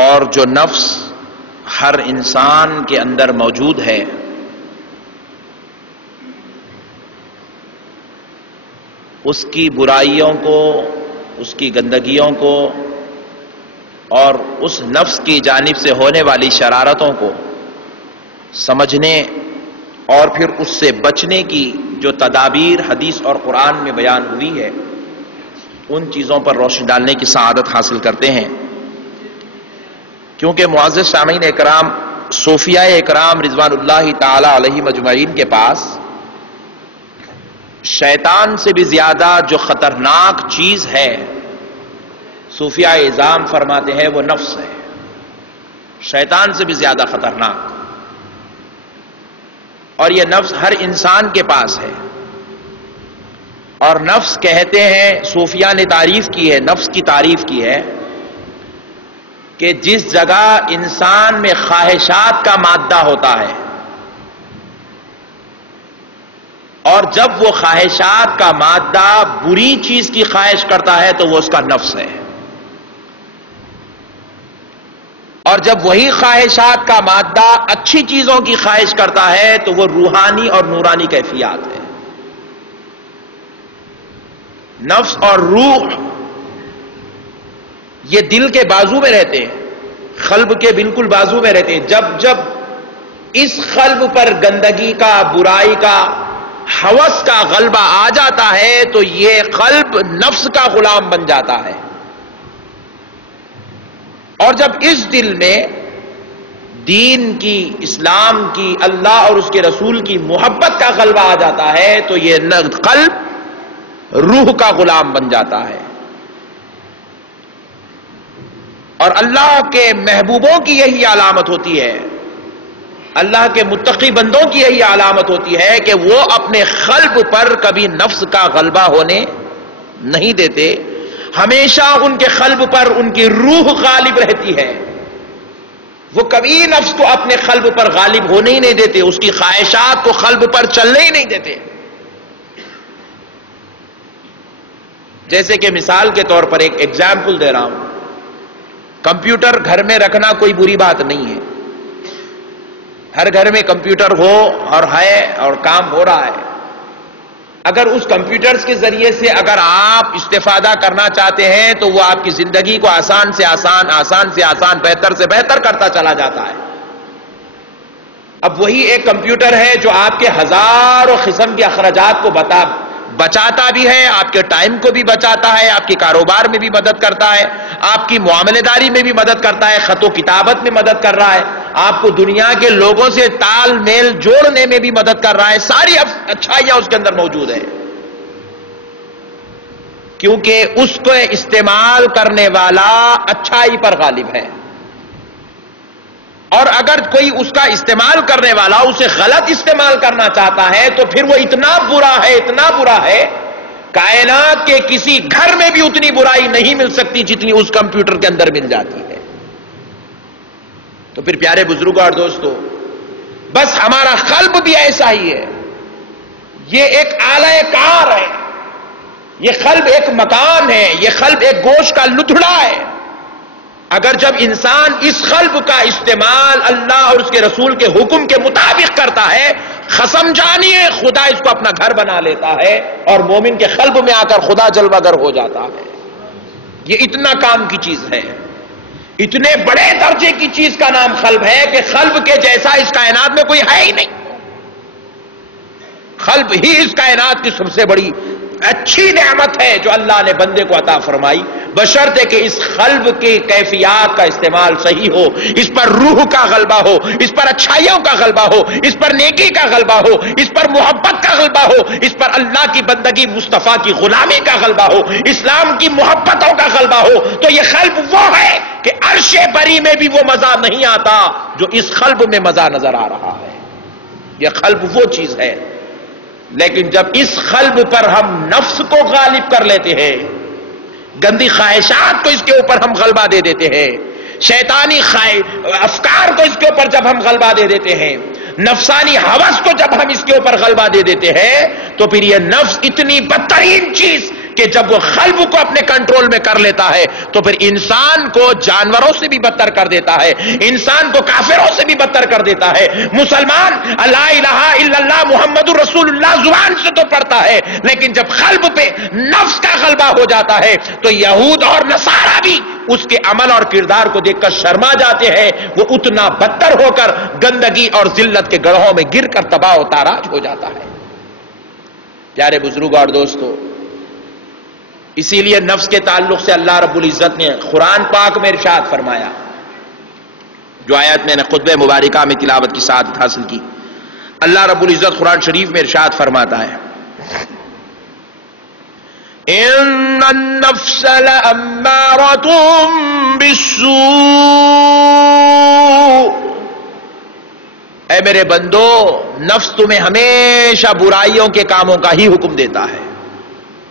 اور جو نفس ہر انسان کے اندر موجود ہے اس کی برائیوں کو، اس کی گندگیوں کو اور اس نفس کی جانب سے ہونے والی شرارتوں کو سمجھنے اور پھر اس سے بچنے کی جو تدابیر حدیث اور قرآن میں بیان ہوئی ہے ان چیزوں پر روشنی ڈالنے کی سعادت حاصل کرتے ہیں۔ کیونکہ معزز سامعین اکرام، صوفیاء اکرام رضوان اللہ تعالی علیہ مجمعین کے پاس شیطان سے بھی زیادہ جو خطرناک چیز ہے، صوفیاء اعظام فرماتے ہیں وہ نفس ہے، شیطان سے بھی زیادہ خطرناک، اور یہ نفس ہر انسان کے پاس ہے۔ اور نفس کہتے ہیں، صوفیاء نے تعریف کی ہے، نفس کی تعریف کی ہے کہ جس جگہ انسان میں خواہشات کا مادہ ہوتا ہے اور جب وہ خواہشات کا مادہ بری چیز کی خواہش کرتا ہے تو وہ اس کا نفس ہے، اور جب وہی خواہشات کا مادہ اچھی چیزوں کی خواہش کرتا ہے تو وہ روحانی اور نورانی کیفیات ہے۔ نفس اور روح یہ دل کے بازو میں رہتے ہیں، قلب کے بالکل بازو میں رہتے ہیں۔ جب جب اس قلب پر گندگی کا، برائی کا، ہوس کا غلبہ آ جاتا ہے تو یہ قلب نفس کا غلام بن جاتا ہے، اور جب اس دل میں دین کی، اسلام کی، اللہ اور اس کے رسول کی محبت کا غلبہ آ جاتا ہے تو یہ قلب روح کا غلام بن جاتا ہے۔ اور اللہ کے محبوبوں کی یہی علامت ہوتی ہے، اللہ کے متقی بندوں کی یہی علامت ہوتی ہے کہ وہ اپنے قلب پر کبھی نفس کا غلبہ ہونے نہیں دیتے، ہمیشہ ان کے قلب پر ان کی روح غالب رہتی ہے، وہ کبھی نفس کو اپنے قلب پر غالب ہونے ہی نہیں دیتے، اس کی خواہشات کو قلب پر چلنے ہی نہیں دیتے۔ جیسے کہ مثال کے طور پر ایک ایگزامپل دے رہا ہوں، کمپیوٹر گھر میں رکھنا کوئی بری بات نہیں ہے، ہر گھر میں کمپیوٹر ہو اور ہے اور کام ہو رہا ہے۔ اگر اس کمپیوٹرز کے ذریعے سے اگر آپ استفادہ کرنا چاہتے ہیں تو وہ آپ کی زندگی کو آسان سے آسان، آسان سے آسان، بہتر سے بہتر کرتا چلا جاتا ہے۔ اب وہی ایک کمپیوٹر ہے جو آپ کے ہزاروں قسم کے اخراجات کو بچاتا بھی ہے، آپ کے ٹائم کو بھی بچاتا ہے، آپ کے کاروبار میں بھی مدد کرتا ہے، آپ کی معاملے داری میں بھی مدد کرتا ہے، خط و کتابت میں مدد کر رہا ہے، آپ کو دنیا کے لوگوں سے تال میل جوڑنے میں بھی مدد کر رہا ہے، ساری اچھائیاں اس کے اندر موجود ہیں، کیونکہ اس کو استعمال کرنے والا اچھائی پر غالب ہے۔ اور اگر کوئی اس کا استعمال کرنے والا اسے غلط استعمال کرنا چاہتا ہے تو پھر وہ اتنا برا ہے، اتنا برا ہے، کائنات کے کسی گھر میں بھی اتنی برائی نہیں مل سکتی جتنی اس کمپیوٹر کے اندر مل جاتی ہے۔ تو پھر پیارے بزرگوں اور دوستو، بس ہمارا قلب بھی ایسا ہی ہے، یہ ایک آلہ کار ہے، یہ قلب ایک مکان ہے، یہ قلب ایک گوشت کا لتھڑا ہے۔ اگر جب انسان اس قلب کا استعمال اللہ اور اس کے رسول کے حکم کے مطابق کرتا ہے، قسم جانیے خدا اس کو اپنا گھر بنا لیتا ہے اور مومن کے قلب میں آ کر خدا جلوہ گر ہو جاتا ہے۔ یہ اتنا کام کی چیز ہے، اتنے بڑے درجے کی چیز کا نام قلب ہے کہ قلب کے جیسا اس کائنات میں کوئی ہے ہی نہیں۔ قلب ہی اس کائنات کی سب سے بڑی اچھی نعمت ہے جو اللہ نے بندے کو عطا فرمائی، بشرطے کہ اس قلب کی کیفیات کا استعمال صحیح ہو، اس پر روح کا غلبہ ہو، اس پر اچھائیوں کا غلبہ ہو، اس پر نیکی کا غلبہ ہو، اس پر محبت کا غلبہ ہو، اس پر اللہ کی بندگی مصطفیٰ کی غلامی کا غلبہ ہو، اسلام کی محبتوں کا غلبہ ہو، تو یہ قلب وہ ہے کہ عرش بری میں بھی وہ مزہ نہیں آتا جو اس قلب میں مزہ نظر آ رہا ہے۔ یہ قلب وہ چیز ہے، لیکن جب اس قلب پر ہم نفس کو غالب کر لیتے ہیں، گندی خواہشات کو اس کے اوپر ہم غلبہ دے دیتے ہیں، شیطانی افکار کو اس کے اوپر جب ہم غلبہ دے دیتے ہیں، نفسانی ہوس کو جب ہم اس کے اوپر غلبہ دے دیتے ہیں، تو پھر یہ نفس اتنی بدترین چیز کہ جب وہ قلب کو اپنے کنٹرول میں کر لیتا ہے تو پھر انسان کو جانوروں سے بھی بدتر کر دیتا ہے، انسان کو کافروں سے بھی بدتر کر دیتا ہے۔ مسلمان لا الہ الا اللہ محمد رسول اللہ زبان سے تو پڑھتا ہے، لیکن جب قلب پہ نفس کا غلبہ ہو جاتا ہے تو یہود اور نصارہ بھی اس کے عمل اور کردار کو دیکھ کر شرما جاتے ہیں، وہ اتنا بدتر ہو کر گندگی اور ذلت کے گڑھوں میں گر کر تباہ و تاراج ہو جاتا ہے۔ پیارے بزرگوں اور دوستو، اسی لیے نفس کے تعلق سے اللہ رب العزت نے قرآن پاک میں ارشاد فرمایا، جو آیت میں نے خطبہ مبارکہ میں تلاوت کی سعادت حاصل کی۔ اللہ رب العزت قرآن شریف میں ارشاد فرماتا ہے، ان النفس لامارۃ بالسوء، اے میرے بندو، نفس تمہیں ہمیشہ برائیوں کے کاموں کا ہی حکم دیتا ہے۔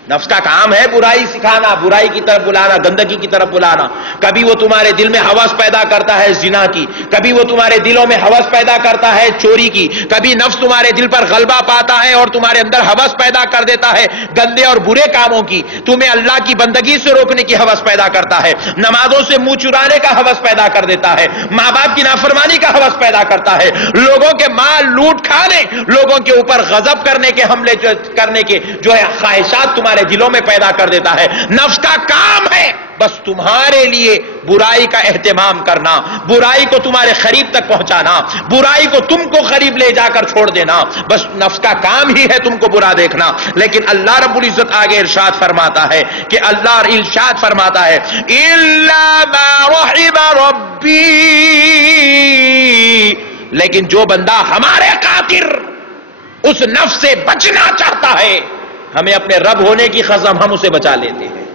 نفس کا کام ہے برائی سکھانا، برائی کی طرف بلانا، گندگی کی طرف بلانا۔ کبھی وہ تمہارے دل میں ہوس پیدا کرتا ہے زنا کی، کبھی وہ تمہارے دلوں میں ہوس پیدا کرتا ہے چوری کی، کبھی نفس تمہارے دل پر غلبہ پاتا ہے اور تمہارے اندر ہوس پیدا کر دیتا ہے گندے اور برے کاموں کی، تمہیں اللہ کی بندگی سے روکنے کی ہوس پیدا کرتا ہے، نمازوں سے منہ چرانے کا ہوس پیدا کر دیتا ہے، ماں باپ کی نافرمانی کا ہوس پیدا کرتا ہے، لوگوں کے مال لوٹ کھانے، لوگوں کے اوپر غضب کرنے کے حملے کرنے کے جو ہے خواہشات تمہارے دلوں میں پیدا کر دیتا ہے۔ نفس کا کام ہے بس تمہارے لیے برائی کا اہتمام کرنا، برائی کو تمہارے قریب تک پہنچانا، برائی کو تم کو قریب لے جا کر چھوڑ دینا، بس نفس کا کام ہی ہے تم کو برا دیکھنا۔ لیکن اللہ رب العزت آگے ارشاد فرماتا ہے کہ اللہ ارشاد فرماتا ہے الا ما رحم ربی، لیکن جو بندہ ہمارے خاطر اس نفس سے بچنا چاہتا ہے، ہمیں اپنے رب ہونے کی قسم ہم اسے بچا لیتے ہیں۔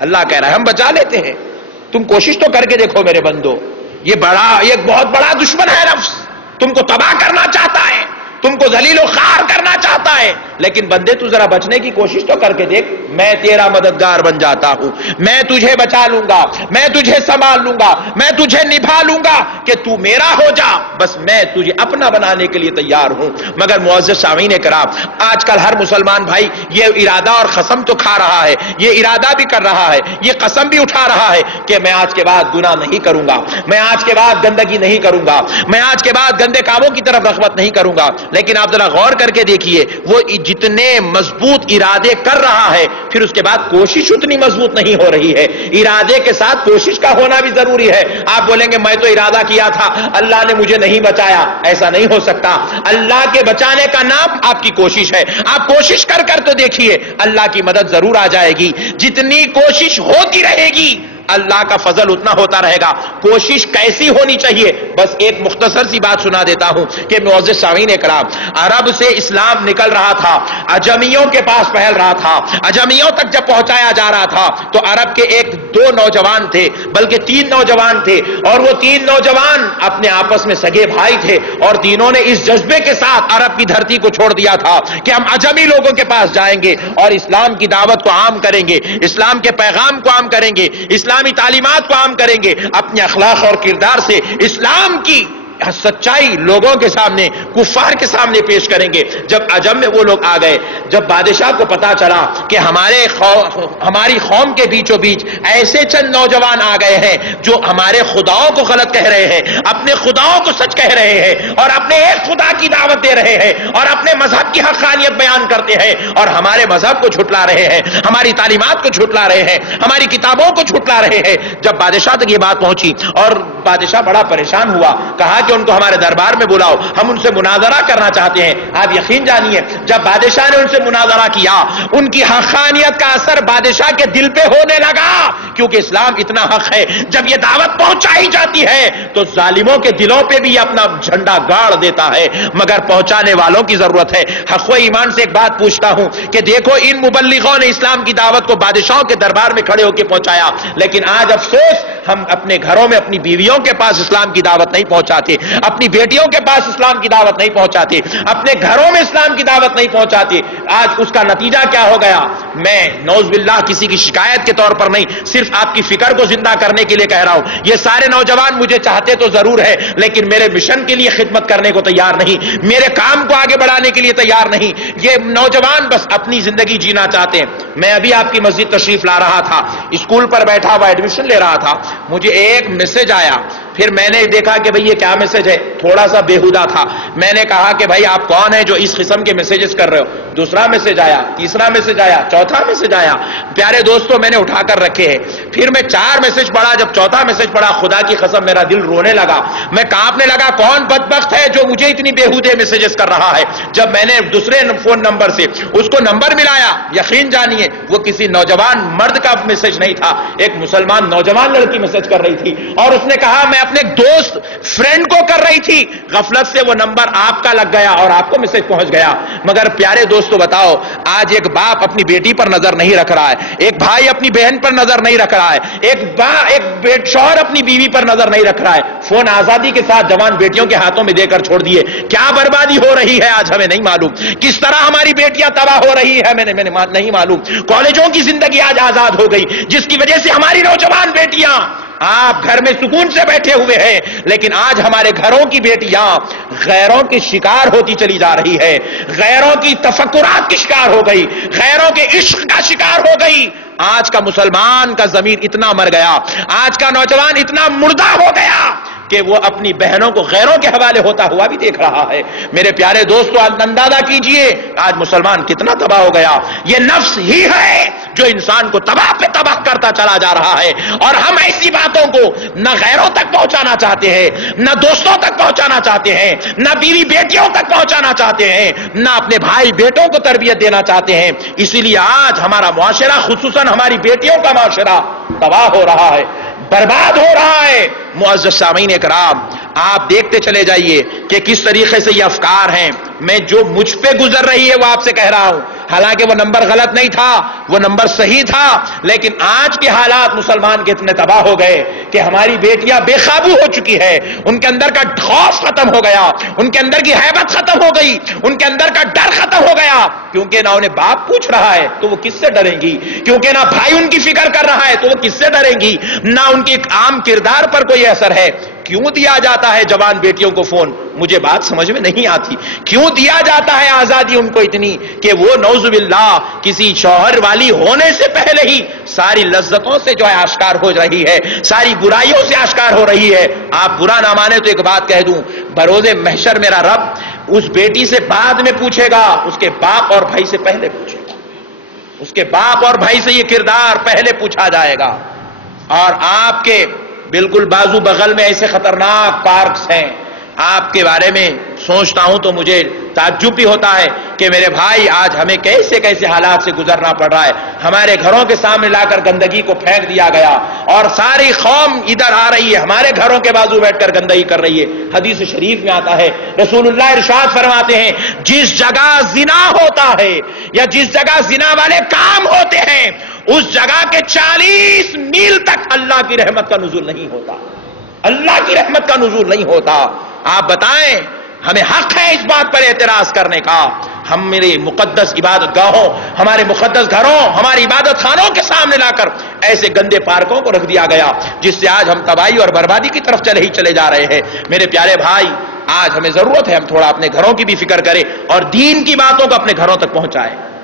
اللہ کہہ رہا ہے ہم بچا لیتے ہیں، تم کوشش تو کر کے دیکھو میرے بندو، یہ بہت بڑا دشمن ہے نفس، تم کو تباہ کرنا چاہتا ہے، تم کو ذلیل و خوار کرنا چاہتا ہے، لیکن بندے تو ذرا بچنے کی کوشش تو کر کے دیکھ، میں تیرا مددگار بن جاتا ہوں، میں تجھے بچا لوں گا، میں تجھے سنبھال لوں گا، میں تجھے نبھا لوں گا کہ تو میرا ہو جا، بس میں تجھے اپنا بنانے کے لیے تیار ہوں۔ مگر معزز سامعین کرام، آج کل ہر مسلمان بھائی یہ ارادہ اور قسم تو کھا رہا ہے، یہ ارادہ بھی کر رہا ہے، یہ قسم بھی اٹھا رہا ہے کہ میں آج کے بعد گناہ نہیں کروں گا، میں آج کے بعد گندگی نہیں کروں گا، میں آج کے بعد گندے کاموں کی طرف رغبت نہیں کروں گا۔ لیکن آپ ذرا غور کر کے دیکھیے، وہ جتنے مضبوط ارادے کر رہا ہے پھر اس کے بعد کوشش اتنی مضبوط نہیں ہو رہی ہے۔ ارادے کے ساتھ کوشش کا ہونا بھی ضروری ہے۔ آپ بولیں گے میں تو ارادہ کیا تھا، اللہ نے مجھے نہیں بچایا، ایسا نہیں ہو سکتا۔ اللہ کے بچانے کا نام آپ کی کوشش ہے۔ آپ کوشش کر کر تو دیکھیے، اللہ کی مدد ضرور آ جائے گی۔ جتنی کوشش ہوتی رہے گی اللہ کا فضل اتنا ہوتا رہے گا۔ کوشش کیسی ہونی چاہیے، بس ایک مختصر سی بات سنا دیتا ہوں کہ معزز سامعین کرام، عرب سے اسلام نکل رہا تھا، عجمیوں کے پاس پھیل رہا تھا، عجمیوں تک جب پہنچایا جا رہا تھا تو عرب کے دو نوجوان تھے، بلکہ 3 نوجوان تھے، اور وہ 3 نوجوان اپنے آپس میں سگے بھائی تھے، اور تینوں نے اس جذبے کے ساتھ عرب کی دھرتی کو چھوڑ دیا تھا کہ ہم عجمی لوگوں کے پاس جائیں گے اور اسلام کی دعوت کو عام کریں گے، اسلام کے پیغام کو عام کریں گے، اسلامی تعلیمات کو عام کریں گے، اپنے اخلاق اور کردار سے اسلام کی سچائی لوگوں کے سامنے، کفار کے سامنے پیش کریں گے۔ جب عجم میں وہ لوگ آ گئے، جب بادشاہ کو پتا چلا کہ ہماری قوم کے بیچوں بیچ ایسے چند نوجوان آ گئے ہیں جو ہمارے خداؤں کو غلط کہہ رہے ہیں، اپنے خداؤں کو سچ کہہ رہے ہیں، اور اپنے ایک خدا کی دعوت دے رہے ہیں، اور اپنے مذہب کی حقانیت بیان کرتے ہیں، اور ہمارے مذہب کو جھٹلا رہے ہیں، ہماری تعلیمات کو جھٹلا رہے ہیں، ہماری کتابوں کو جھٹلا رہے ہیں۔ جب بادشاہ تک یہ بات پہنچی اور بادشاہ بڑا پریشان ہوا، کہا کہ ان کو ہمارے دربار میں بلاؤ، ہم ان سے مناظرہ کرنا چاہتے ہیں۔ آپ یقین جانیے، جب بادشاہ نے ان سے مناظرہ کیا، ان کی حقانیت کا اثر بادشاہ کے دل پہ ہونے لگا، کیونکہ اسلام اتنا حق ہے، جب یہ دعوت پہنچائی جاتی ہے تو ظالموں کے دلوں پہ بھی اپنا جھنڈا گاڑ دیتا ہے، مگر پہنچانے والوں کی ضرورت ہے۔ حق و ایمان سے ایک بات پوچھتا ہوں کہ دیکھو، ان مبلغوں نے اسلام کی دعوت کو بادشاہوں کے دربار میں کھڑے ہو کے پہنچایا، لیکن آج افسوس ہم اپنے گھروں میں اپنی بیویوں کے پاس اسلام کی دعوت نہیں پہنچاتے، اپنی بیٹیوں کے پاس اسلام کی دعوت نہیں پہنچاتے، اپنے گھروں میں اسلام کی دعوت نہیں پہنچاتے، آج اس کا نتیجہ کیا ہو گیا؟ میں نعوذ باللہ کسی کی شکایت کے طور پر نہیں، صرف آپ کی فکر کو زندہ کرنے کے لیے کہہ رہا ہوں، یہ سارے نوجوان مجھے چاہتے تو ضرور ہے لیکن میرے مشن کے لیے خدمت کرنے کو تیار نہیں، میرے کام کو آگے بڑھانے کے لیے تیار نہیں، یہ نوجوان بس اپنی زندگی جینا چاہتے ہیں۔ میں ابھی آپ کی مسجد تشریف لا رہا تھا، اسکول پر بیٹھا ہوا ایڈمیشن لے رہا تھا، مجھے ایک میسج آیا، پھر میں نے دیکھا کہ بھئی یہ کیا میسج ہے، تھوڑا سا بےہودہ تھا، میں نے کہا کہ بھائی آپ کون ہیں جو اس قسم کے میسیجز کر رہے ہو؟ دوسرا میسج آیا، تیسرا میسج آیا، چوتھا میسج آیا، پیارے دوستوں میں نے اٹھا کر رکھے ہیں، پھر میں 4 میسج پڑھا، جب چوتھا میسج پڑھا خدا کی قسم میرا دل رونے لگا، میں کانپنے لگا، کون بدبخت ہے جو مجھے اتنی بےہودے میسیجز کر رہا ہے؟ جب میں نے دوسرے فون نمبر سے اس کو نمبر ملایا، یقین جانیے وہ کسی نوجوان مرد کا میسج نہیں تھا، ایک مسلمان نوجوان لڑکی میسج کر رہی تھی اور اس نے کہا میں اپنے دوست فرینڈ کو کر رہی تھی، غفلت سے وہ نمبر آپ کا لگ گیا اور آپ کو میسج پہنچ گیا۔ مگر پیارے دوستو بتاؤ، آج ایک باپ اپنی بیٹی پر نظر نہیں رکھ رہا ہے، ایک بھائی اپنی بہن پر نظر نہیں رکھ رہا ہے، ایک شوہر اپنی بیوی پر نظر نہیں رکھ رہا ہے، فون آزادی کے ساتھ جوان بیٹیوں کے ہاتھوں میں دے کر چھوڑ دیے۔ کیا بربادی ہو رہی ہے آج ہمیں نہیں معلوم، کس طرح ہماری بیٹیاں تباہ ہو رہی ہے میں نہیں معلوم، کالجوں کی زندگی آج آزاد ہو گئی جس کی وجہ سے ہماری نوجوان بیٹیاں، آپ گھر میں سکون سے بیٹھے ہوئے ہیں لیکن آج ہمارے گھروں کی بیٹیاں غیروں کی شکار ہوتی چلی جا رہی ہے، غیروں کی تفکرات کی شکار ہو گئی، غیروں کے عشق کا شکار ہو گئی۔ آج کا مسلمان کا ضمیر اتنا مر گیا، آج کا نوجوان اتنا مردہ ہو گیا کہ وہ اپنی بہنوں کو غیروں کے حوالے ہوتا ہوا بھی دیکھ رہا ہے۔ میرے پیارے دوستو اندازہ کیجئے آج مسلمان کتنا تباہ ہو گیا۔ یہ نفس ہی ہے جو انسان کو تباہ پہ تباہ کرتا چلا جا رہا ہے، اور ہم ایسی باتوں کو نہ غیروں تک پہنچانا چاہتے ہیں، نہ دوستوں تک پہنچانا چاہتے ہیں، نہ بیوی بیٹیوں تک پہنچانا چاہتے ہیں، نہ اپنے بھائی بیٹوں کو تربیت دینا چاہتے ہیں۔ اسی لیے آج ہمارا معاشرہ، خصوصاً ہماری بیٹیوں کا معاشرہ تباہ ہو رہا ہے، برباد ہو رہا ہے۔ معزز سامعین کرام، آپ دیکھتے چلے جائیے کہ کس طریقے سے یہ افکار ہیں۔ میں جو مجھ پہ گزر رہی ہے وہ آپ سے کہہ رہا ہوں، حالانکہ وہ نمبر غلط نہیں تھا، وہ نمبر صحیح تھا، لیکن آج کے حالات مسلمان کے اتنے تباہ ہو گئے کہ ہماری بیٹیاں بے قابو ہو چکی ہے، ان کے اندر کا خوف ختم ہو گیا، ان کے اندر کی ہیبت ختم ہو گئی، ان کے اندر کا ڈر ختم ہو گیا، کیونکہ نہ انہیں باپ پوچھ رہا ہے تو وہ کس سے ڈریں گی، کیونکہ نہ بھائی ان کی فکر کر رہا ہے تو وہ کس سے ڈریں گی، نہ ان کے عام کردار پر کوئی اثر ہے۔ کیوں دیا جاتا ہے جوان بیٹیوں کو فون؟ مجھے بات سمجھ میں نہیں آتی، کیوں دیا جاتا ہے آزادی ان کو اتنی کہ وہ نعوذ باللہ کسی شوہر والی ہونے سے پہلے ہی ساری لذتوں سے جو ہے آشکار ہو رہی ہے، ساری برائیوں سے آشکار ہو رہی ہے۔ آپ برا نہ مانے تو ایک بات کہہ دوں، بروز محشر میرا رب اس بیٹی سے بعد میں پوچھے گا، اس کے باپ اور بھائی سے پہلے پوچھے گا، اس کے باپ اور بھائی سے یہ کردار پہلے پوچھا جائے گا۔ اور آپ کے بالکل بازو بغل میں ایسے خطرناک پارکس ہیں، آپ کے بارے میں سوچتا ہوں تو مجھے تعجب بھی ہوتا ہے کہ میرے بھائی آج ہمیں کیسے کیسے حالات سے گزرنا پڑ رہا ہے۔ ہمارے گھروں کے سامنے لا کر گندگی کو پھینک دیا گیا اور ساری قوم ادھر آ رہی ہے، ہمارے گھروں کے بازو بیٹھ کر گندگی کر رہی ہے۔ حدیث شریف میں آتا ہے، رسول اللہ ارشاد فرماتے ہیں، جس جگہ زنا ہوتا ہے یا جس جگہ زنا والے کام ہوتے ہیں اس جگہ کے 40 میل تک اللہ کی رحمت کا نزول نہیں ہوتا، اللہ کی رحمت کا نزول نہیں ہوتا۔ آپ بتائیں، ہمیں حق ہے اس بات پر اعتراض کرنے کا۔ ہم میرے مقدس عبادت گاہوں، ہمارے مقدس گھروں، ہماری عبادت خانوں کے سامنے لا کر ایسے گندے پارکوں کو رکھ دیا گیا جس سے آج ہم تباہی اور بربادی کی طرف چلے جا رہے ہیں۔ میرے پیارے بھائی، آج ہمیں ضرورت ہے ہم تھوڑا اپنے گھروں کی بھی فکر کریں اور دین کی باتوں کو اپنے گھروں تک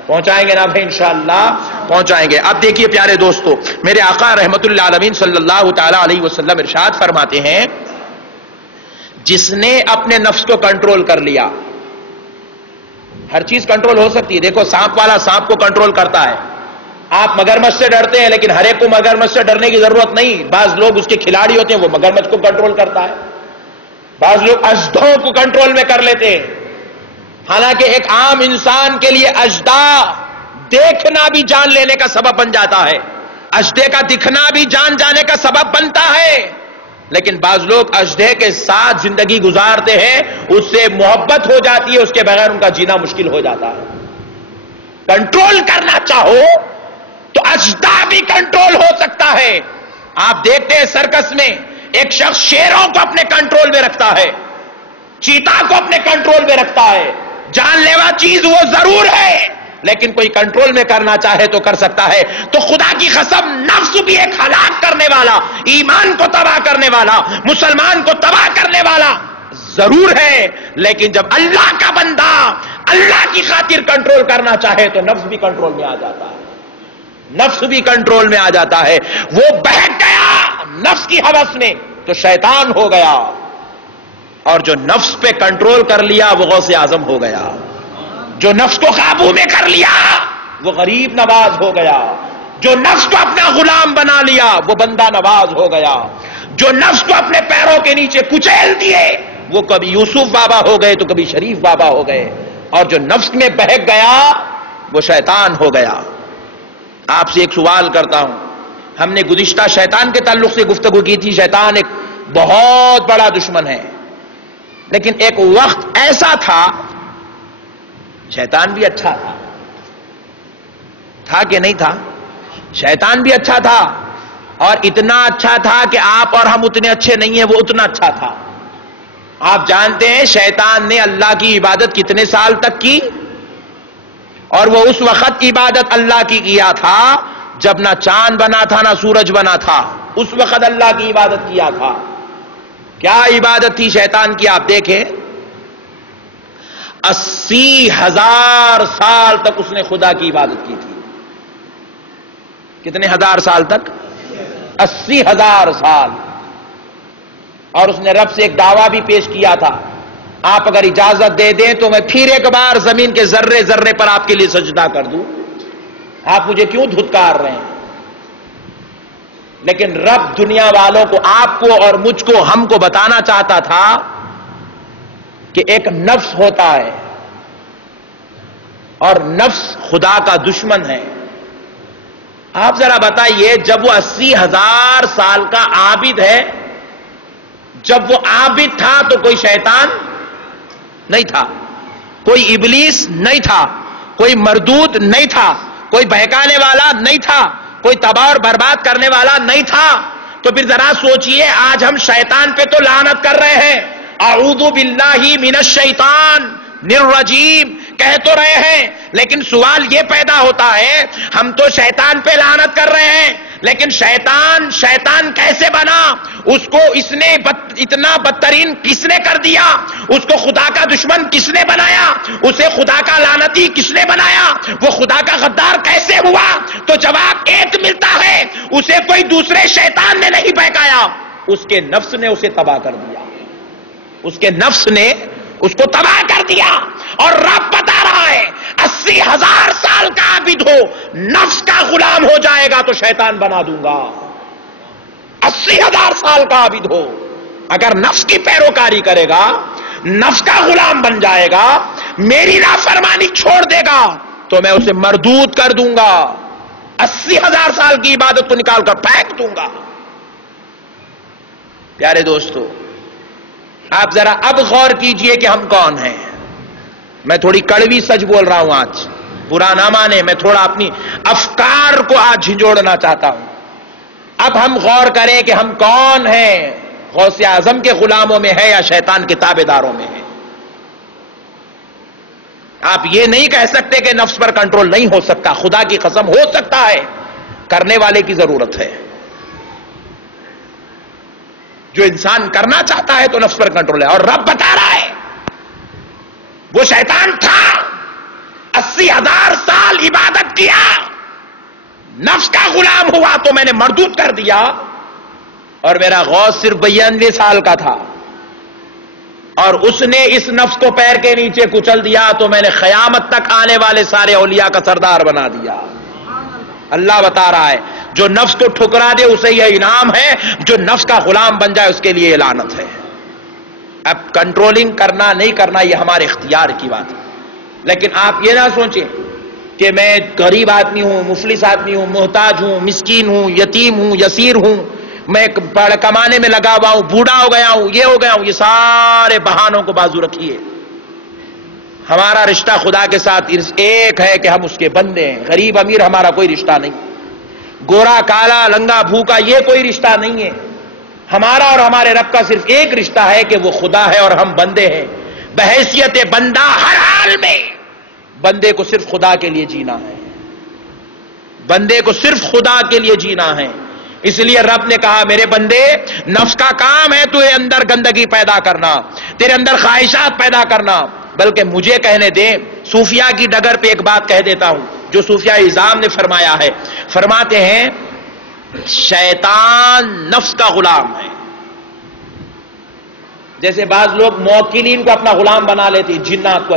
پہنچائیں گے نا بھائی، انشاءاللہ پہنچائیں گے۔ اب دیکھیے پیارے دوستو، میرے آقا رحمت اللہ عالمین صلی اللہ تعالی علیہ وسلم ارشاد فرماتے ہیں، جس نے اپنے نفس کو کنٹرول کر لیا، ہر چیز کنٹرول ہو سکتی ہے۔ دیکھو سانپ والا سانپ کو کنٹرول کرتا ہے، آپ مگرمچھ سے ڈرتے ہیں لیکن ہر ایک کو مگرمچھ سے ڈرنے کی ضرورت نہیں، بعض لوگ اس کے کھلاڑی ہوتے ہیں، وہ مگرمچھ کو کنٹرول کرتا ہے، بعض لوگ اژدھوں کو کنٹرول میں کر لیتے ہیں۔ حالانکہ ایک عام انسان کے لیے اژدھا دیکھنا بھی جان لینے کا سبب بن جاتا ہے، اژدھے کا دکھنا بھی جان جانے کا سبب بنتا ہے، لیکن بعض لوگ اژدھے کے ساتھ زندگی گزارتے ہیں، اس سے محبت ہو جاتی ہے، اس کے بغیر ان کا جینا مشکل ہو جاتا ہے۔ کنٹرول کرنا چاہو تو اژدھا بھی کنٹرول ہو سکتا ہے، آپ دیکھتے ہیں سرکس میں ایک شخص شیروں کو اپنے کنٹرول میں رکھتا ہے، چیتا کو اپنے کنٹرول میں رکھتا ہے، جان لیوا چیز وہ ضرور ہے لیکن کوئی کنٹرول میں کرنا چاہے تو کر سکتا ہے۔ تو خدا کی قسم نفس بھی ایک ہلاک کرنے والا، ایمان کو تباہ کرنے والا، مسلمان کو تباہ کرنے والا ضرور ہے، لیکن جب اللہ کا بندہ اللہ کی خاطر کنٹرول کرنا چاہے تو نفس بھی کنٹرول میں آ جاتا ہے، نفس بھی کنٹرول میں آ جاتا ہے۔ وہ بہک گیا نفس کی ہوس میں تو شیطان ہو گیا، اور جو نفس پہ کنٹرول کر لیا وہ غوث اعظم ہو گیا، جو نفس کو قابو میں کر لیا وہ غریب نواز ہو گیا، جو نفس کو اپنا غلام بنا لیا وہ بندہ نواز ہو گیا، جو نفس کو اپنے پیروں کے نیچے کچیل دیے وہ کبھی یوسف بابا ہو گئے تو کبھی شریف بابا ہو گئے، اور جو نفس میں بہک گیا وہ شیطان ہو گیا۔ آپ سے ایک سوال کرتا ہوں، ہم نے گزشتہ شیطان کے تعلق سے گفتگو کی تھی، شیطان ایک بہت بڑا دشمن ہے، لیکن ایک وقت ایسا تھا شیطان بھی اچھا تھا کہ نہیں تھا؟ شیطان بھی اچھا تھا، اور اتنا اچھا تھا کہ آپ اور ہم اتنے اچھے نہیں ہیں، وہ اتنا اچھا تھا۔ آپ جانتے ہیں شیطان نے اللہ کی عبادت کتنے سال تک کی؟ اور وہ اس وقت عبادت اللہ کی کیا تھا جب نہ چاند بنا تھا نہ سورج بنا تھا، اس وقت اللہ کی عبادت کیا تھا۔ کیا عبادت تھی شیطان کی؟ آپ دیکھیں 80,000 سال تک اس نے خدا کی عبادت کی تھی۔ کتنے ہزار سال تک؟ 80,000 سال۔ اور اس نے رب سے ایک دعویٰ بھی پیش کیا تھا، آپ اگر اجازت دے دیں تو میں پھر ایک بار زمین کے ذرے ذرے پر آپ کے لیے سجدہ کر دوں، آپ مجھے کیوں دھتکار رہے ہیں؟ لیکن رب دنیا والوں کو، آپ کو اور مجھ کو، ہم کو بتانا چاہتا تھا کہ ایک نفس ہوتا ہے اور نفس خدا کا دشمن ہے۔ آپ ذرا بتائیے، جب وہ 80,000 سال کا عابد ہے، جب وہ عابد تھا تو کوئی شیطان نہیں تھا، کوئی ابلیس نہیں تھا، کوئی مردود نہیں تھا، کوئی بہکانے والا نہیں تھا، کوئی تباہ اور برباد کرنے والا نہیں تھا۔ تو پھر ذرا سوچئے، آج ہم شیطان پہ تو لعنت کر رہے ہیں، اعوذ باللہ من الشیطان الرجیم کہہ تو رہے ہیں، لیکن سوال یہ پیدا ہوتا ہے، ہم تو شیطان پہ لعنت کر رہے ہیں، لیکن شیطان کیسے بنا؟ اس کو اس نے اتنا بدترین کس نے کر دیا؟ اس کو خدا کا دشمن کس نے بنایا؟ اسے خدا کا لعنتی کس نے بنایا؟ وہ خدا کا غدار کیسے ہوا؟ تو جواب ایک ملتا ہے، اسے کوئی دوسرے شیطان نے نہیں بہکایا، اس کے نفس نے اسے تباہ کر دیا، اس کے نفس نے اس کو تباہ کر دیا۔ اور رب بتا رہا ہے 80,000 سال کا عابد ہو، نفس کا غلام ہو جائے گا تو شیطان بنا دوں گا۔ 80,000 سال کا عابد ہو، اگر نفس کی پیروکاری کرے گا، نفس کا غلام بن جائے گا، میری نافرمانی چھوڑ دے گا تو میں اسے مردود کر دوں گا، 80,000 سال کی عبادت کو نکال کر پھینک دوں گا۔ پیارے دوستو، آپ ذرا اب غور کیجئے کہ ہم کون ہیں۔ میں تھوڑی کڑوی سچ بول رہا ہوں آج، برا نہ مانے، میں تھوڑا اپنی افکار کو آج جھنجھوڑنا چاہتا ہوں۔ اب ہم غور کریں کہ ہم کون ہیں، غوث اعظم کے غلاموں میں ہے یا شیطان کے تابع داروں میں ہے۔ آپ یہ نہیں کہہ سکتے کہ نفس پر کنٹرول نہیں ہو سکتا، خدا کی قسم ہو سکتا ہے، کرنے والے کی ضرورت ہے۔ جو انسان کرنا چاہتا ہے تو نفس پر کنٹرول ہے، اور رب بتا رہا ہے وہ شیطان تھا، 80,000 سال عبادت کیا، نفس کا غلام ہوا تو میں نے مردود کر دیا، اور میرا غوث صرف 92 سال کا تھا، اور اس نے اس نفس کو پیر کے نیچے کچل دیا تو میں نے قیامت تک آنے والے سارے اولیاء کا سردار بنا دیا۔ اللہ بتا رہا ہے جو نفس کو ٹھکرا دے اسے یہ انعام ہے، جو نفس کا غلام بن جائے اس کے لیے یہ لعنت ہے۔ اب کنٹرولنگ کرنا نہیں کرنا یہ ہمارے اختیار کی بات ہے، لیکن آپ یہ نہ سوچیں کہ میں غریب آدمی ہوں، مفلس آدمی ہوں، محتاج ہوں، مسکین ہوں، یتیم ہوں، یسیر ہوں، میں کمانے میں لگا ہوا ہوں، بوڑھا ہو گیا ہوں، یہ ہو گیا ہوں، یہ سارے بہانوں کو بازو رکھیے۔ ہمارا رشتہ خدا کے ساتھ ایک ہے کہ ہم اس کے بندے ہیں، غریب امیر ہمارا کوئی رشتہ نہیں، گورا کالا لنگا بھوکا یہ کوئی رشتہ نہیں ہے. ہمارا اور ہمارے رب کا صرف ایک رشتہ ہے کہ وہ خدا ہے اور ہم بندے ہیں. بحیثیت بندہ ہر حال میں بندے کو صرف خدا کے لیے جینا ہے. بندے کو صرف خدا کے لیے جینا ہے. اس لیے رب نے کہا میرے بندے نفس کا کام ہے تجھے اندر گندگی پیدا کرنا, تیرے اندر خواہشات پیدا کرنا. بلکہ مجھے کہنے دیں, صوفیاء کی ڈگر پہ ایک بات کہہ دیتا ہوں جو صوفیاء اعظام نے فرمایا ہے. فرماتے ہیں شیطان نفس کا غلام ہے. جیسے بعض لوگ موکلین کو اپنا غلام بنا لیتے ہیں, جنات کو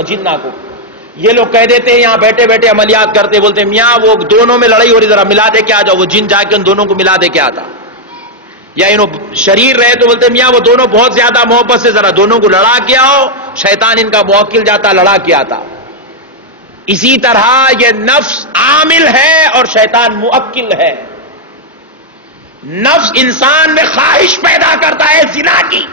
یہ لوگ کہہ دیتے ہیں یہاں بیٹھے بیٹھے عملیات کرتے, بولتے ہیں میاں وہ دونوں میں لڑائی ہو رہی ذرا ملا دے کے آ جاؤ. وہ جن جا کے ان دونوں کو ملا دے کے آتا. یا انہوں شریر رہے تو بولتے ہیں میاں وہ دونوں بہت زیادہ محبت سے ذرا دونوں کو لڑا کے آؤ. شیطان ان کا موکل جاتا لڑا کے آتا. اسی طرح یہ نفس عامل ہے اور شیطان موکل ہے. نفس انسان میں خواہش پیدا کرتا ہے زنا کی,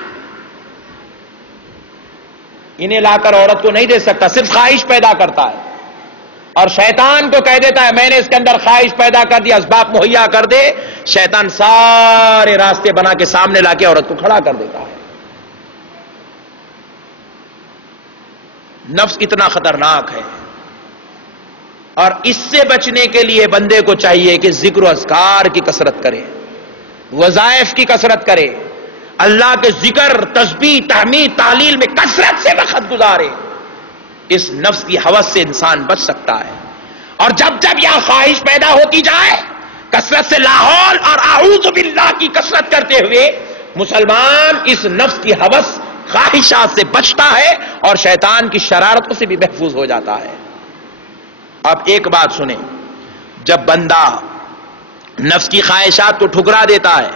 انہیں لا کر عورت کو نہیں دے سکتا, صرف خواہش پیدا کرتا ہے. اور شیطان کو کہہ دیتا ہے میں نے اس کے اندر خواہش پیدا کر دی, اسباب مہیا کر دے. شیطان سارے راستے بنا کے سامنے لا کے عورت کو کھڑا کر دیتا ہے. نفس اتنا خطرناک ہے. اور اس سے بچنے کے لیے بندے کو چاہیے کہ ذکر و اذکار کی کثرت کرے, وظائف کی کثرت کرے, اللہ کے ذکر تسبیح تحمید تعلیل میں کثرت سے وقت گزارے. اس نفس کی ہوس سے انسان بچ سکتا ہے. اور جب جب یہاں خواہش پیدا ہوتی جائے کثرت سے لا حول اور اعوذ باللہ کی کثرت کرتے ہوئے مسلمان اس نفس کی ہوس خواہشات سے بچتا ہے اور شیطان کی شرارتوں سے بھی محفوظ ہو جاتا ہے. اب ایک بات سنیں, جب بندہ نفس کی خواہشات کو ٹھکرا دیتا ہے,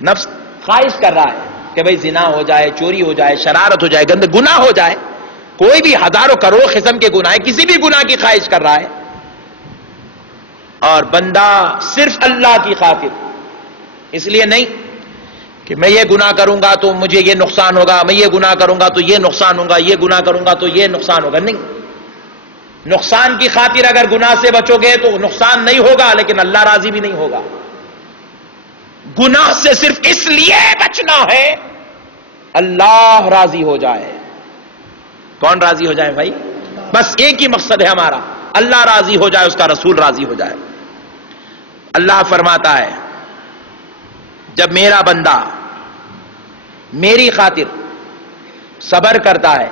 نفس خواہش کر رہا ہے کہ بھئی زنا ہو جائے, چوری ہو جائے, شرارت ہو جائے, گندے گناہ ہو جائے, کوئی بھی ہزاروں کروڑ قسم کے گناہ ہے, کسی بھی گناہ کی خواہش کر رہا ہے, اور بندہ صرف اللہ کی خاطر, اس لیے نہیں کہ میں یہ گناہ کروں گا تو مجھے یہ نقصان ہوگا, میں یہ گناہ کروں گا تو یہ نقصان ہوگا, یہ گناہ کروں گا تو یہ نقصان ہوگا, نہیں. نقصان کی خاطر اگر گناہ سے بچو گے تو نقصان نہیں ہوگا لیکن اللہ راضی بھی نہیں ہوگا. گناہ سے صرف اس لیے بچنا ہے اللہ راضی ہو جائے. کون راضی ہو جائے بھائی؟ بس ایک ہی مقصد ہے ہمارا, اللہ راضی ہو جائے, اس کا رسول راضی ہو جائے. اللہ فرماتا ہے جب میرا بندہ میری خاطر صبر کرتا ہے,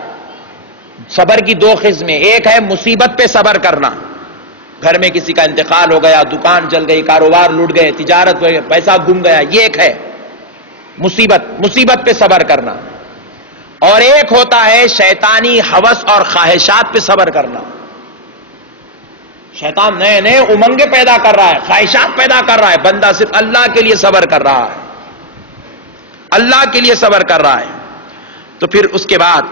صبر کی دو قسمیں, ایک ہے مصیبت پہ صبر کرنا, گھر میں کسی کا انتقال ہو گیا, دکان چل گئی, کاروبار لوٹ گئے, تجارت ہو گئی, پیسہ گم گیا, یہ ایک ہے مصیبت پہ صبر کرنا. اور ایک ہوتا ہے شیطانی ہوس اور خواہشات پہ صبر کرنا. شیطان نئے نئے امنگیں پیدا کر رہا ہے, خواہشات پیدا کر رہا ہے, بندہ صرف اللہ کے لیے صبر کر رہا ہے, اللہ کے لیے صبر کر رہا ہے. تو پھر اس کے بعد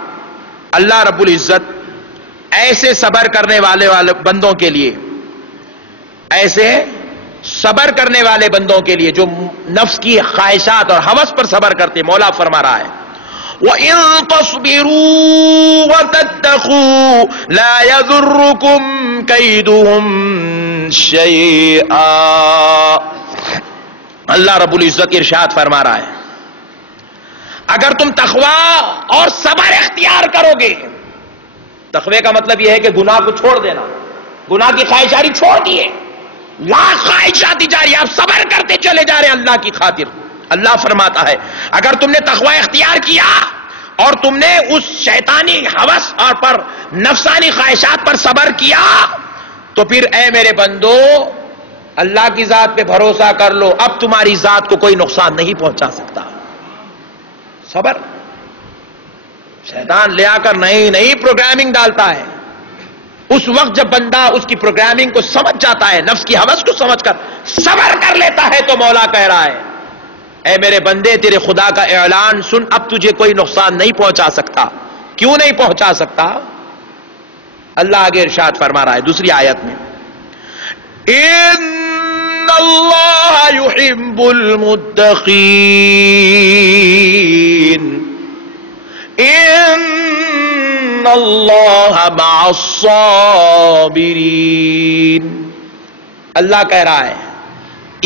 اللہ رب العزت ایسے صبر کرنے والے بندوں کے لیے, ایسے صبر کرنے والے بندوں کے لیے جو نفس کی خواہشات اور ہوس پر صبر کرتے, مولا فرما رہا ہے وَإِن تَصْبِرُوا وَتَتَّقُوا لَا يَضُرُّكُمْ كَيْدُهُمْ شَيْئًا. اللہ رب العزت ارشاد فرما رہا ہے اگر تم تقوی اور صبر اختیار کرو گے, تقوی کا مطلب یہ ہے کہ گناہ کو چھوڑ دینا, گناہ کی خواہشاری چھوڑ دیے, لاکھ خواہشاتی جاری, آپ صبر کرتے چلے جا رہے ہیں اللہ کی خاطر. اللہ فرماتا ہے اگر تم نے تقوی اختیار کیا اور تم نے اس شیطانی ہوس اور پر نفسانی خواہشات پر صبر کیا تو پھر اے میرے بندو اللہ کی ذات پہ بھروسہ کر لو, اب تمہاری ذات کو کوئی نقصان نہیں پہنچا سکتا. صبر, شیطان لے آ کر نئی پروگرامنگ ڈالتا ہے. اس وقت جب بندہ اس کی پروگرامنگ کو سمجھ جاتا ہے, نفس کی ہوس کو سمجھ کر صبر کر لیتا ہے, تو مولا کہہ رہا ہے اے میرے بندے تیرے خدا کا اعلان سن, اب تجھے کوئی نقصان نہیں پہنچا سکتا. کیوں نہیں پہنچا سکتا؟ اللہ آگے ارشاد فرما رہا ہے دوسری آیت میں ان اللہ یحب المتقین ان اللہ مع الصابرین. اللہ کہہ رہا ہے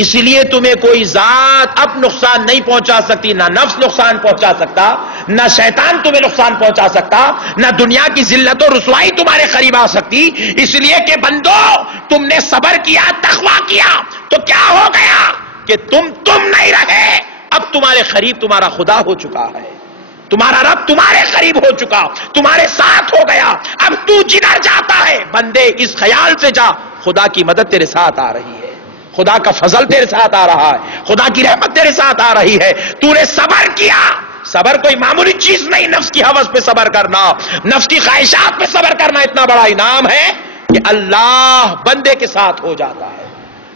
اس لیے تمہیں کوئی ذات اب نقصان نہیں پہنچا سکتی، نہ نفس نقصان پہنچا سکتا، نہ شیطان تمہیں نقصان پہنچا سکتا، نہ دنیا کی ذلت و رسوائی تمہارے قریب آ سکتی، اس لیے کہ بندو تم نے صبر کیا، تقویٰ کیا، تو کیا ہو گیا کہ تم نہیں رہے، اب تمہارے قریب تمہارا خدا ہو چکا ہے، تمہارا رب تمہارے قریب ہو چکا، تمہارے ساتھ ہو گیا۔ اب تو جدھر جاتا ہے بندے اس خیال سے جا خدا کی مدد تیرے ساتھ آ رہی ہے، خدا کا فضل تیرے ساتھ آ رہا ہے، خدا کی رحمت تیرے ساتھ آ رہی ہے، تو نے صبر کیا۔ صبر کوئی معمولی چیز نہیں، نفس کی ہوس پہ صبر کرنا، نفس کی خواہشات پہ صبر کرنا اتنا بڑا انعام ہے کہ اللہ بندے کے ساتھ ہو جاتا ہے۔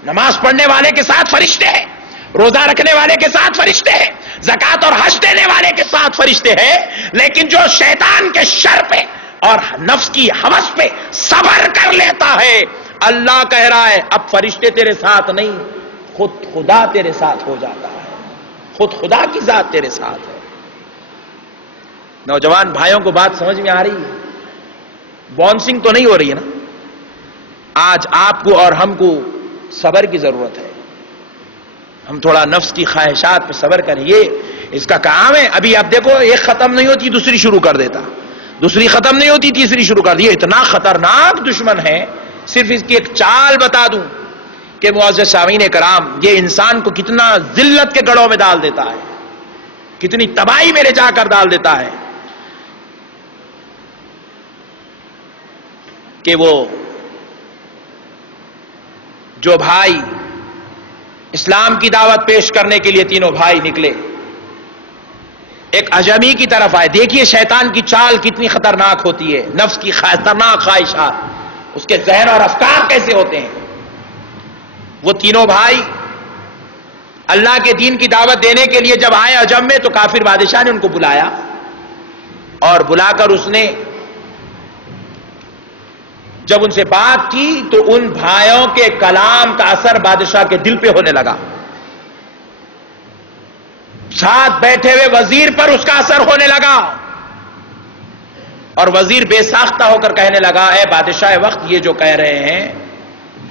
نماز پڑھنے والے کے ساتھ فرشتے ہیں، روزہ رکھنے والے کے ساتھ فرشتے ہیں، زکات اور حج دینے والے کے ساتھ فرشتے ہیں، لیکن جو شیطان کے شر پہ اور نفس کی ہوس پہ صبر کر لیتا ہے، اللہ کہہ رہا ہے اب فرشتے تیرے ساتھ نہیں، خود خدا تیرے ساتھ ہو جاتا ہے، خود خدا کی ذات تیرے ساتھ ہے۔ نوجوان بھائیوں کو بات سمجھ میں آ رہی ہے؟ باؤنسنگ تو نہیں ہو رہی ہے نا؟ آج آپ کو اور ہم کو صبر کی ضرورت ہے، ہم تھوڑا نفس کی خواہشات پہ صبر کریں، یہ اس کا کام ہے۔ ابھی آپ دیکھو ایک ختم نہیں ہوتی دوسری شروع کر دیتا، دوسری ختم نہیں ہوتی تیسری شروع کر دی، اتنا خطرناک دشمن ہے۔ صرف اس کی ایک چال بتا دوں کہ معزز سامعین کرام، یہ انسان کو کتنا ذلت کے گڑھوں میں ڈال دیتا ہے، کتنی تباہی میں لے جا کر ڈال دیتا ہے کہ وہ جو بھائی اسلام کی دعوت پیش کرنے کے لیے تینوں بھائی نکلے، ایک اجمی کی طرف آئے۔ دیکھیے شیطان کی چال کتنی خطرناک ہوتی ہے، نفس کی خطرناک خواہشات، اس کے ذہن اور افکار کیسے ہوتے ہیں۔ وہ تینوں بھائی اللہ کے دین کی دعوت دینے کے لیے جب آئے عجم میں، تو کافر بادشاہ نے ان کو بلایا، اور بلا کر اس نے جب ان سے بات کی تو ان بھائیوں کے کلام کا اثر بادشاہ کے دل پہ ہونے لگا، ساتھ بیٹھے ہوئے وزیر پر اس کا اثر ہونے لگا، اور وزیر بے ساختہ ہو کر کہنے لگا اے بادشاہ وقت یہ جو کہہ رہے ہیں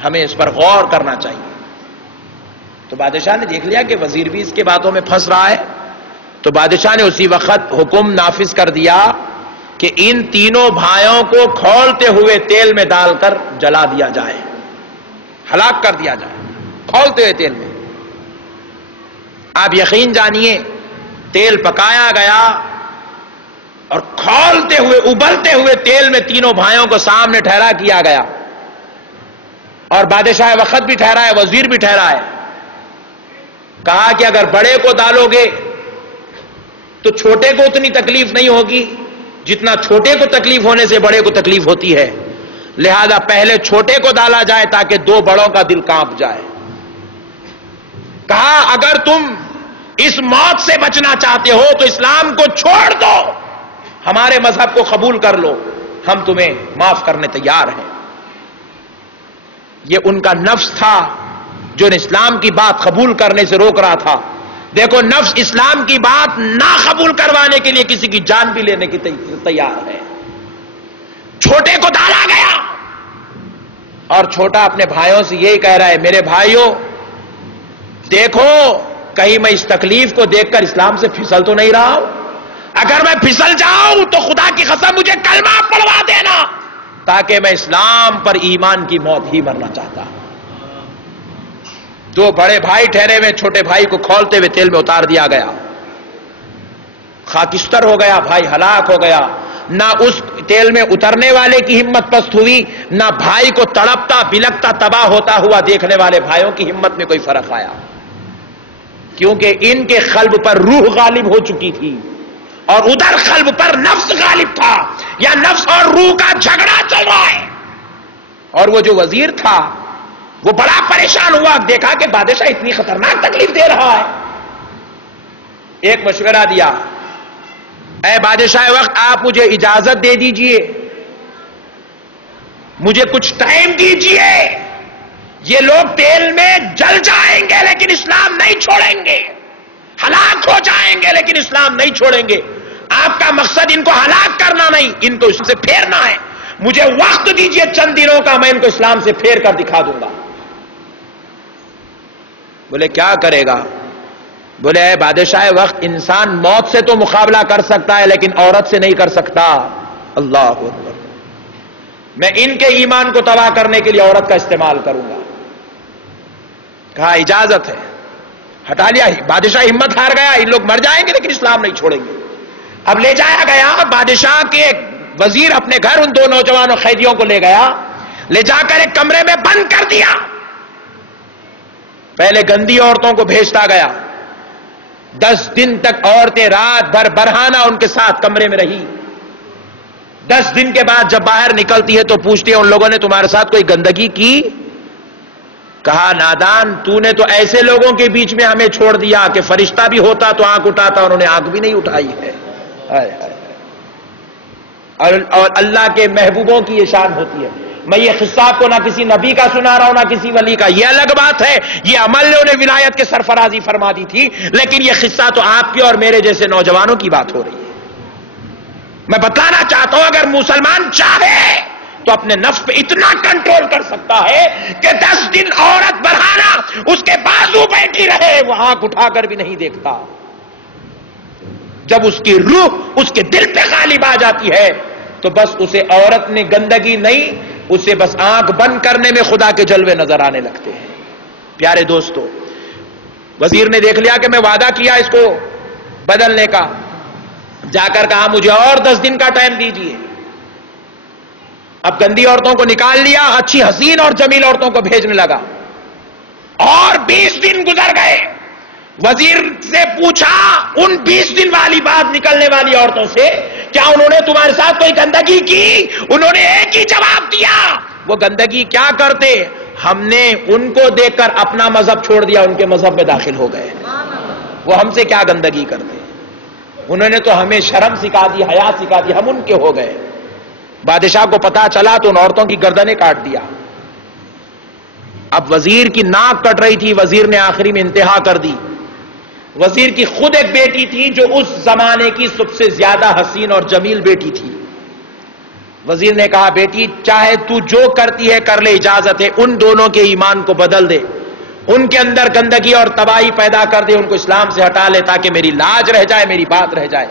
ہمیں اس پر غور کرنا چاہیے۔ تو بادشاہ نے دیکھ لیا کہ وزیر بھی اس کے باتوں میں پھنس رہا ہے، تو بادشاہ نے اسی وقت حکم نافذ کر دیا کہ ان تینوں بھائیوں کو کھولتے ہوئے تیل میں ڈال کر جلا دیا جائے، ہلاک کر دیا جائے کھولتے ہوئے تیل میں۔ آپ یقین جانیے تیل پکایا گیا اور کھولتے ہوئے ابلتے ہوئے تیل میں تینوں بھائیوں کو سامنے ٹھہرا کیا گیا، اور بادشاہ وقت بھی ٹھہرا ہے، وزیر بھی ٹھہرا ہے۔ کہا کہ اگر بڑے کو ڈالو گے تو چھوٹے کو اتنی تکلیف نہیں ہوگی جتنا چھوٹے کو تکلیف ہونے سے بڑے کو تکلیف ہوتی ہے، لہذا پہلے چھوٹے کو ڈالا جائے تاکہ دو بڑوں کا دل کانپ جائے۔ کہا اگر تم اس موت سے بچنا چاہتے ہو تو اسلام کو چھوڑ دو، ہمارے مذہب کو قبول کر لو، ہم تمہیں معاف کرنے تیار ہیں۔ یہ ان کا نفس تھا جو اسلام کی بات قبول کرنے سے روک رہا تھا۔ دیکھو نفس اسلام کی بات نہ قبول کروانے کے لیے کسی کی جان بھی لینے کی تیار ہے۔ چھوٹے کو ڈالا گیا، اور چھوٹا اپنے بھائیوں سے یہی کہہ رہا ہے میرے بھائیوں دیکھو کہیں میں اس تکلیف کو دیکھ کر اسلام سے پھسل تو نہیں رہا ہوں، اگر میں پھسل جاؤں تو خدا کی قسم مجھے کلمہ پڑھوا دینا، تاکہ میں اسلام پر ایمان کی موت ہی مرنا چاہتا ہوں۔ دو بڑے بھائی ٹھہرے ہوئے، چھوٹے بھائی کو کھولتے ہوئے تیل میں اتار دیا گیا، خاکستر ہو گیا، بھائی ہلاک ہو گیا۔ نہ اس تیل میں اترنے والے کی ہمت پست ہوئی، نہ بھائی کو تڑپتا بلکتا تباہ ہوتا ہوا دیکھنے والے بھائیوں کی ہمت میں کوئی فرق آیا، کیونکہ ان کے قلب پر روح غالب ہو چکی تھی، اور ادھر قلب پر نفس غالب تھا، یا نفس اور روح کا جھگڑا چل رہا ہے۔ اور وہ جو وزیر تھا وہ بڑا پریشان ہوا، دیکھا کہ بادشاہ اتنی خطرناک تکلیف دے رہا ہے۔ ایک مشورہ دیا، اے بادشاہ وقت آپ مجھے اجازت دے دیجئے، مجھے کچھ ٹائم دیجئے، یہ لوگ تیل میں جل جائیں گے لیکن اسلام نہیں چھوڑیں گے، ہلاک ہو جائیں گے لیکن اسلام نہیں چھوڑیں گے۔ آپ کا مقصد ان کو ہلاک کرنا نہیں، ان کو اسلام سے پھیرنا ہے، مجھے وقت دیجئے چند دنوں کا، میں ان کو اسلام سے پھیر کر دکھا دوں گا۔ بولے کیا کرے گا؟ بولے اے بادشاہ وقت، انسان موت سے تو مقابلہ کر سکتا ہے لیکن عورت سے نہیں کر سکتا۔ اللہ اکبر۔ میں ان کے ایمان کو تباہ کرنے کے لیے عورت کا استعمال کروں گا۔ کہا اجازت ہے، ہٹا لیا۔ بادشاہ ہمت ہار گیا، ان لوگ مر جائیں گے لیکن اسلام نہیں چھوڑیں گے۔ اب لے جایا گیا، بادشاہ کے وزیر اپنے گھر ان دو نوجوانوں قیدیوں کو لے گیا، لے جا کر ایک کمرے میں بند کر دیا۔ پہلے گندی عورتوں کو بھیجتا گیا، 10 دن تک عورتیں رات بھر برہانہ ان کے ساتھ کمرے میں رہی۔ 10 دن کے بعد جب باہر نکلتی ہے تو پوچھتی ہے ان لوگوں نے تمہارے ساتھ کوئی گندگی کی؟ کہا نادان، تو نے تو ایسے لوگوں کے بیچ میں ہمیں چھوڑ دیا کہ فرشتہ بھی ہوتا تو آنکھ اٹھاتا، انہوں نے آنکھ بھی نہیں اٹھائی ہے۔ اور اللہ کے محبوبوں کی یہ شان ہوتی ہے۔ میں یہ قصہ آپ کو نہ کسی نبی کا سنا رہا ہوں نہ کسی ولی کا، یہ الگ بات ہے، یہ عمل نے انہیں ولایت کے سرفرازی فرما دی تھی، لیکن یہ قصہ تو آپ کے اور میرے جیسے نوجوانوں کی بات ہو رہی ہے۔ میں بتانا چاہتا ہوں اگر مسلمان چاہے تو اپنے نفس پہ اتنا کنٹرول کر سکتا ہے کہ 10 دن عورت برہانہ اس کے بازو بیٹھی رہے، وہ آنکھ اٹھا کر بھی نہیں دیکھتا۔ جب اس کی روح اس کے دل پہ غالب آ جاتی ہے تو بس اسے عورت نے گندگی نہیں، اسے بس آنکھ بند کرنے میں خدا کے جلوے نظر آنے لگتے ہیں۔ پیارے دوستو، وزیر نے دیکھ لیا کہ میں وعدہ کیا اس کو بدلنے کا، جا کر کہا مجھے اور 10 دن کا ٹائم دیجیے۔ اب گندی عورتوں کو نکال لیا، اچھی حسین اور جمیل عورتوں کو بھیجنے لگا، اور 20 دن گزر گئے۔ وزیر سے پوچھا ان 20 دن والی بات نکلنے والی عورتوں سے، کیا انہوں نے تمہارے ساتھ کوئی گندگی کی؟ انہوں نے ایک ہی جواب دیا، وہ گندگی کیا کرتے، ہم نے ان کو دیکھ کر اپنا مذہب چھوڑ دیا، ان کے مذہب میں داخل ہو گئے، وہ ہم سے کیا گندگی کرتے، انہوں نے تو ہمیں شرم سکھا دی، حیا سکھا دی، ہم ان کے ہو گئے۔ بادشاہ کو پتا چلا تو ان عورتوں کی گردنیں کاٹ دیا۔ اب وزیر کی ناک کٹ رہی تھی، وزیر نے آخری میں انتہا کر دی۔ وزیر کی خود ایک بیٹی تھی جو اس زمانے کی سب سے زیادہ حسین اور جمیل بیٹی تھی۔ وزیر نے کہا بیٹی چاہے تو جو کرتی ہے کر لے، اجازت ہے، ان دونوں کے ایمان کو بدل دے، ان کے اندر گندگی اور تباہی پیدا کر دے، ان کو اسلام سے ہٹا لے تاکہ میری لاج رہ جائے، میری بات رہ جائے۔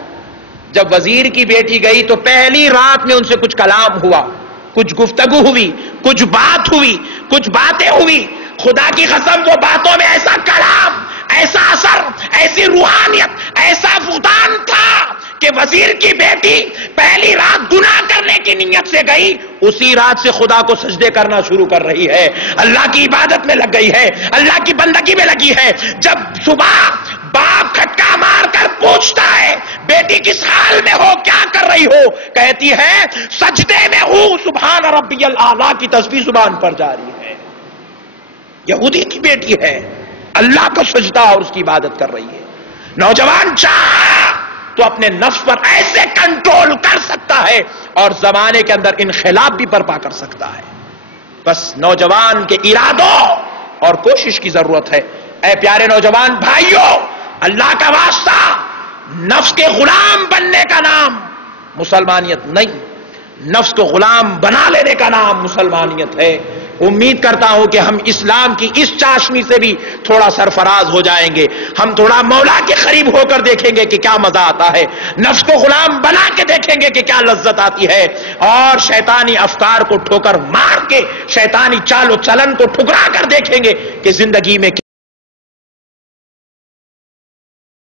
جب وزیر کی بیٹی گئی تو پہلی رات میں ان سے کچھ کلام ہوا، کچھ گفتگو ہوئی، کچھ بات ہوئی، کچھ باتیں ہوئی۔ خدا کی قسم وہ باتوں میں ایسا کلام، ایسا اثر، ایسی روحانیت، ایسا فقدان تھا کہ وزیر کی بیٹی پہلی رات گناہ کرنے کی نیت سے گئی، اسی رات سے خدا کو سجدے کرنا شروع کر رہی ہے، اللہ کی عبادت میں لگ گئی ہے، اللہ کی بندگی میں لگی ہے۔ جب صبح باپ کھٹکا مار کر پوچھتا ہے بیٹی کس حال میں ہو، کیا کر رہی ہو، کہتی ہے سجدے میں ہوں، سبحان ربی الاعلیٰ کی تسبیح زبان پر جاری ہے۔ یہودی کی بیٹی ہے، اللہ کا سجدہ اور اس کی عبادت کر رہی ہے۔ نوجوان چاہا تو اپنے نفس پر ایسے کنٹرول کر سکتا ہے اور زمانے کے اندر انقلاب بھی برپا کر سکتا ہے، بس نوجوان کے ارادوں اور کوشش کی ضرورت ہے۔ اے پیارے نوجوان بھائیوں، اللہ کا واسطہ، نفس کے غلام بننے کا نام مسلمانیت نہیں، نفس کو غلام بنا لینے کا نام مسلمانیت ہے۔ امید کرتا ہوں کہ ہم اسلام کی اس چاشنی سے بھی تھوڑا سرفراز ہو جائیں گے، ہم تھوڑا مولا کے قریب ہو کر دیکھیں گے کہ کیا مزہ آتا ہے، نفس کو غلام بنا کے دیکھیں گے کہ کیا لذت آتی ہے، اور شیطانی افکار کو ٹھوکر مار کے، شیطانی چال و چلن کو ٹھکرا کر دیکھیں گے کہ زندگی میں